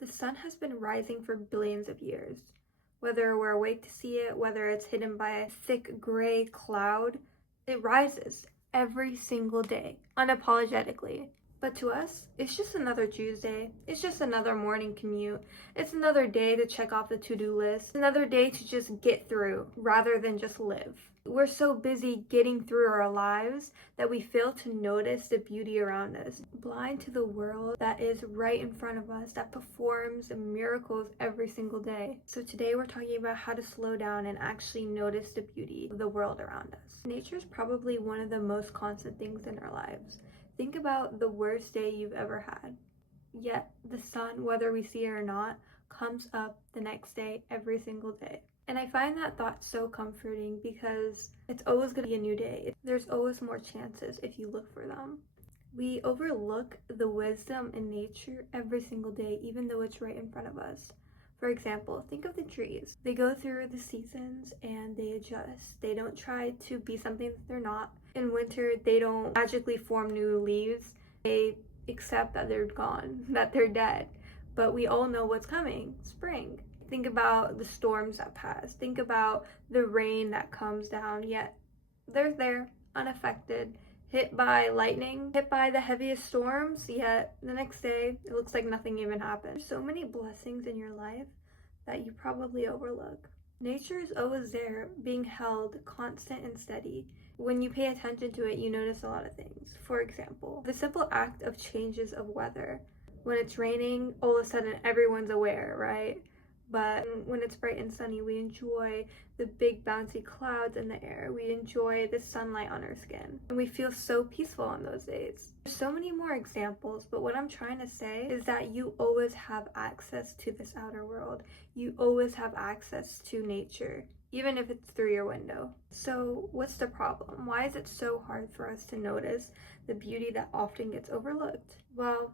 The sun has been rising for billions of years. Whether we're awake to see it, whether it's hidden by a thick gray cloud, it rises every single day, unapologetically. But to us, it's just another Tuesday. It's just another morning commute. It's another day to check off the to-do list. Another day to just get through rather than just live. We're so busy getting through our lives that we fail to notice the beauty around us, blind to the world that is right in front of us, that performs miracles every single day. So today we're talking about how to slow down and actually notice the beauty of the world around us. Nature is probably one of the most constant things in our lives. Think about the worst day you've ever had. Yet the sun, whether we see it or not, comes up the next day every single day. And I find that thought so comforting because it's always going to be a new day. There's always more chances if you look for them. We overlook the wisdom in nature every single day, even though it's right in front of us. For example, think of the trees. They go through the seasons and they adjust. They don't try to be something that they're not. In winter, they don't magically form new leaves. They accept that they're gone, that they're dead. But we all know what's coming, spring. Think about the storms that pass. Think about the rain that comes down, yet they're there, unaffected, hit by lightning, hit by the heaviest storms, yet the next day it looks like nothing even happened. There's so many blessings in your life that you probably overlook. Nature is always there, being held constant and steady. When you pay attention to it, you notice a lot of things. For example, the simple act of changes of weather. When it's raining, all of a sudden everyone's aware, right? But when it's bright and sunny, we enjoy the big bouncy clouds in the air. We enjoy the sunlight on our skin. And we feel so peaceful on those days. There's so many more examples, but what I'm trying to say is that you always have access to this outer world. You always have access to nature, even if it's through your window. So what's the problem? Why is it so hard for us to notice the beauty that often gets overlooked? Well,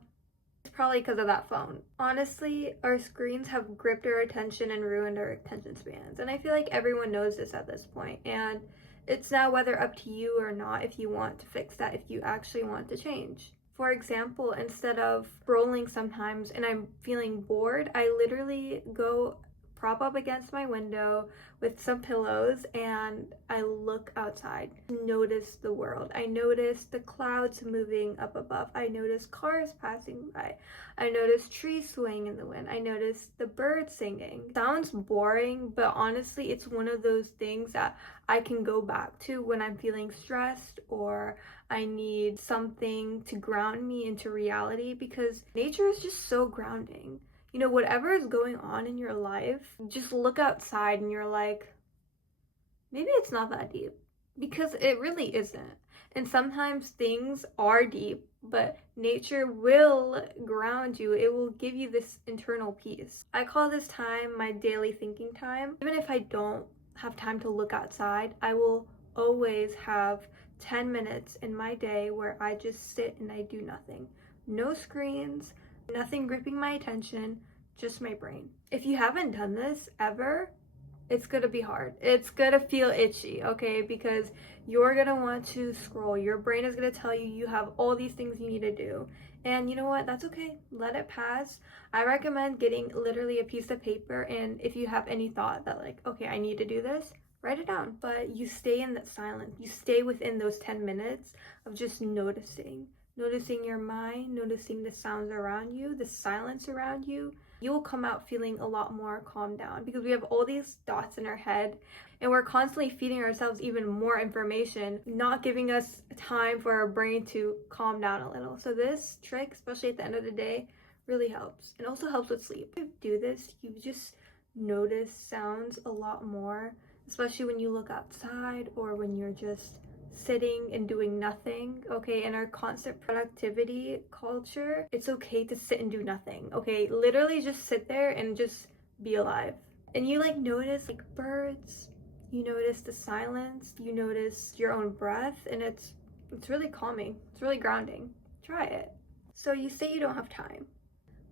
it's probably because of that phone. Honestly, our screens have gripped our attention and ruined our attention spans. And I feel like everyone knows this at this point. And it's now whether up to you or not if you want to fix that, if you actually want to change. For example, instead of scrolling sometimes and I'm feeling bored, I literally go prop up against my window with some pillows and I look outside, notice the world. I notice the clouds moving up above. I notice cars passing by. I notice trees swaying in the wind. I notice the birds singing. Sounds boring, but honestly, it's one of those things that I can go back to when I'm feeling stressed or I need something to ground me into reality, because nature is just so grounding. You know, whatever is going on in your life, just look outside and you're like, maybe it's not that deep, because it really isn't. And sometimes things are deep, but nature will ground you. It will give you this internal peace. I call this time my daily thinking time. Even if I don't have time to look outside, I will always have 10 minutes in my day where I just sit and I do nothing. No screens, nothing gripping my attention, just my brain. If you haven't done this ever, it's gonna be hard. It's gonna feel itchy, okay? Because you're gonna want to scroll. Your brain is gonna tell you you have all these things you need to do. And you know what? That's okay. Let it pass. I recommend getting literally a piece of paper, and if you have any thought that like, okay, I need to do this, write it down. But you stay in that silence. You stay within those 10 minutes of just noticing. Noticing your mind, noticing the sounds around you, the silence around you. You will come out feeling a lot more calmed down, because we have all these thoughts in our head and we're constantly feeding ourselves even more information, not giving us time for our brain to calm down a little. So this trick, especially at the end of the day, really helps. It also helps with sleep. If you do this, you just notice sounds a lot more, especially when you look outside or when you're just sitting and doing nothing. Okay, in our constant productivity culture, it's okay to sit and do nothing. Okay, literally just sit there and just be alive. And you like notice like birds, you notice the silence, you notice your own breath, and it's really calming. It's really grounding. Try it. So you say you don't have time,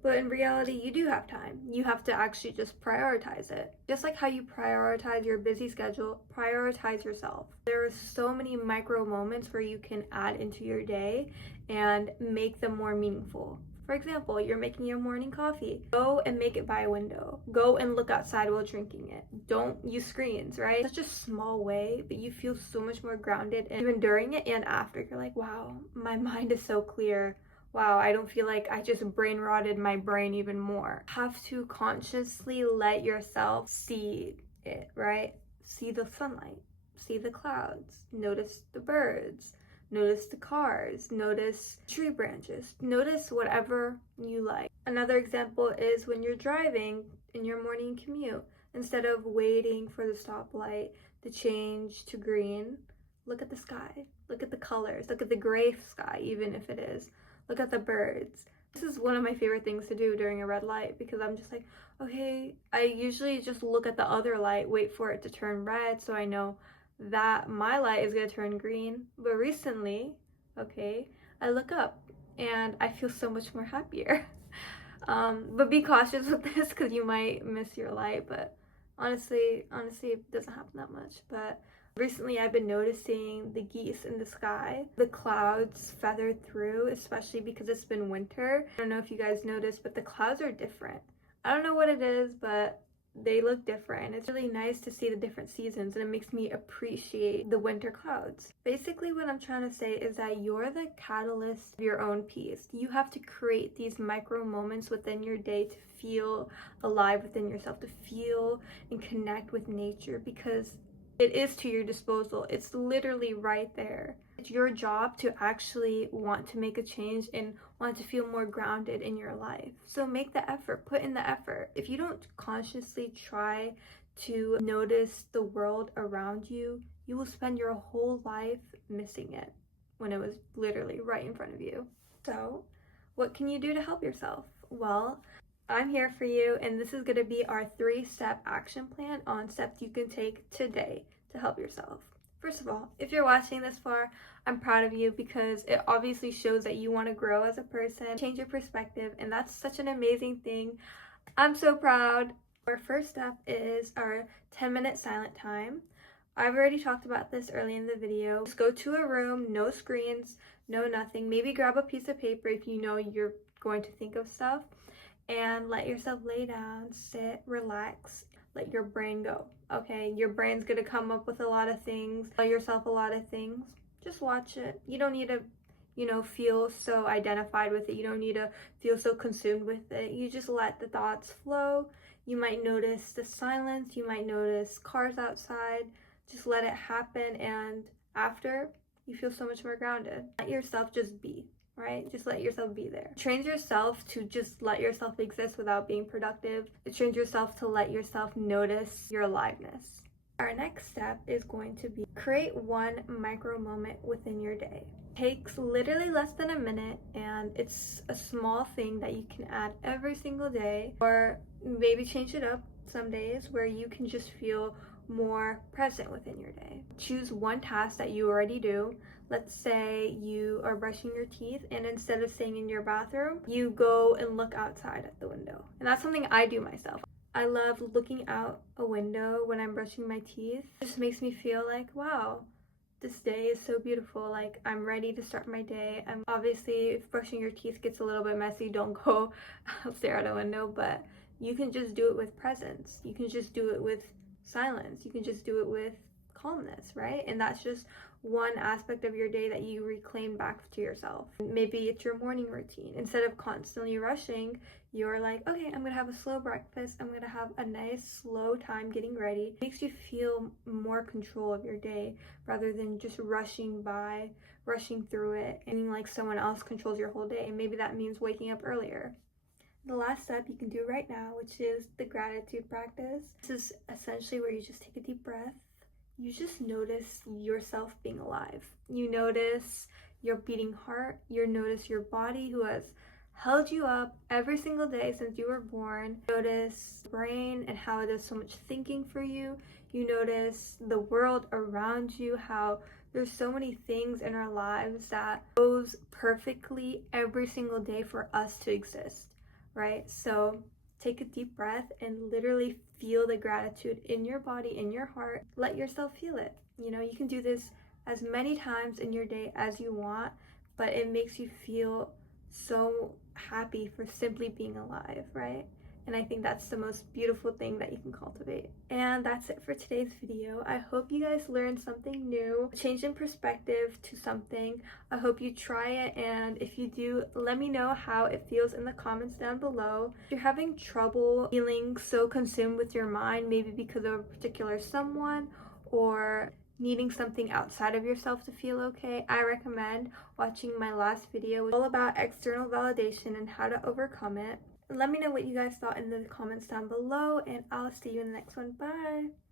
but in reality, you do have time. You have to actually just prioritize it. Just like how you prioritize your busy schedule, prioritize yourself. There are so many micro moments where you can add into your day and make them more meaningful. For example, you're making your morning coffee. Go and make it by a window. Go and look outside while drinking it. Don't use screens, right? Such a small way, but you feel so much more grounded. And even during it and after, you're like, wow, my mind is so clear. Wow, I don't feel like I just brain rotted my brain even more. Have to consciously let yourself see it, right? See the sunlight, see the clouds, notice the birds, notice the cars, notice tree branches, notice whatever you like. Another example is when you're driving in your morning commute, instead of waiting for the stoplight to change to green, look at the sky, look at the colors, look at the gray sky, even if it is. Look at the birds. This is one of my favorite things to do during a red light because I'm just like, okay, I usually just look at the other light, wait for it to turn red so I know that my light is gonna turn green. But recently, okay, I look up and I feel so much more happier. But be cautious with this because you might miss your light. But honestly, it doesn't happen that much. But recently, I've been noticing the geese in the sky, the clouds feathered through, especially because it's been winter. I don't know if you guys noticed, but the clouds are different. I don't know what it is, but they look different. It's really nice to see the different seasons, and it makes me appreciate the winter clouds. Basically, what I'm trying to say is that you're the catalyst of your own peace. You have to create these micro moments within your day to feel alive within yourself, to feel and connect with nature, because it is to your disposal. It's literally right there. It's your job to actually want to make a change and want to feel more grounded in your life. So make the effort, put in the effort. If you don't consciously try to notice the world around you, you will spend your whole life missing it when it was literally right in front of you. So, what can you do to help yourself? Well, I'm here for you, and this is going to be our 3-step action plan on steps you can take today to help yourself. First of all, if you're watching this far, I'm proud of you because it obviously shows that you want to grow as a person, change your perspective, and that's such an amazing thing. I'm so proud. Our first step is our 10-minute silent time. I've already talked about this early in the video. Just go to a room, no screens, no nothing. Maybe grab a piece of paper if you know you're going to think of stuff. And let yourself lay down, sit, relax, let your brain go, okay? Your brain's gonna come up with a lot of things, tell yourself a lot of things. Just watch it. You don't need to, feel so identified with it. You don't need to feel so consumed with it. You just let the thoughts flow. You might notice the silence. You might notice cars outside. Just let it happen, and after, you feel so much more grounded. Let yourself just be. Right? Just let yourself be there. Train yourself to just let yourself exist without being productive. Train yourself to let yourself notice your aliveness. Our next step is going to be create one micro moment within your day. It takes literally less than a minute, and it's a small thing that you can add every single day, or maybe change it up some days where you can just feel more present within your day. Choose one task that you already do. Let's say you are brushing your teeth, and instead of staying in your bathroom, you go and look outside at the window. And that's something I do myself. I love looking out a window when I'm brushing my teeth. It just makes me feel like, wow, this day is so beautiful. Like, I'm ready to start my day. Obviously, if brushing your teeth gets a little bit messy, don't go stare at a window, but you can just do it with presence. You can just do it with silence. You can just do it with calmness, right? And that's just one aspect of your day that you reclaim back to yourself. Maybe it's your morning routine. Instead of constantly rushing, you're like, okay, I'm gonna have a slow breakfast. I'm gonna have a nice slow time getting ready. It makes you feel more control of your day rather than just rushing through it, and like someone else controls your whole day. And maybe that means waking up earlier. The last step you can do right now, which is the gratitude practice. This is essentially where you just take a deep breath. You just notice yourself being alive. You notice your beating heart. You notice your body who has held you up every single day since you were born. You notice the brain and how it does so much thinking for you. You notice the world around you, how there's so many things in our lives that goes perfectly every single day for us to exist, right? So take a deep breath and literally feel the gratitude in your body, in your heart. Let yourself feel it. You can do this as many times in your day as you want, but it makes you feel so happy for simply being alive, right? And I think that's the most beautiful thing that you can cultivate. And that's it for today's video. I hope you guys learned something new, change in perspective to something. I hope you try it, and if you do, let me know how it feels in the comments down below. If you're having trouble feeling so consumed with your mind, maybe because of a particular someone, or needing something outside of yourself to feel okay, I recommend watching my last video, all about external validation and how to overcome it. Let me know what you guys thought in the comments down below, and I'll see you in the next one. Bye!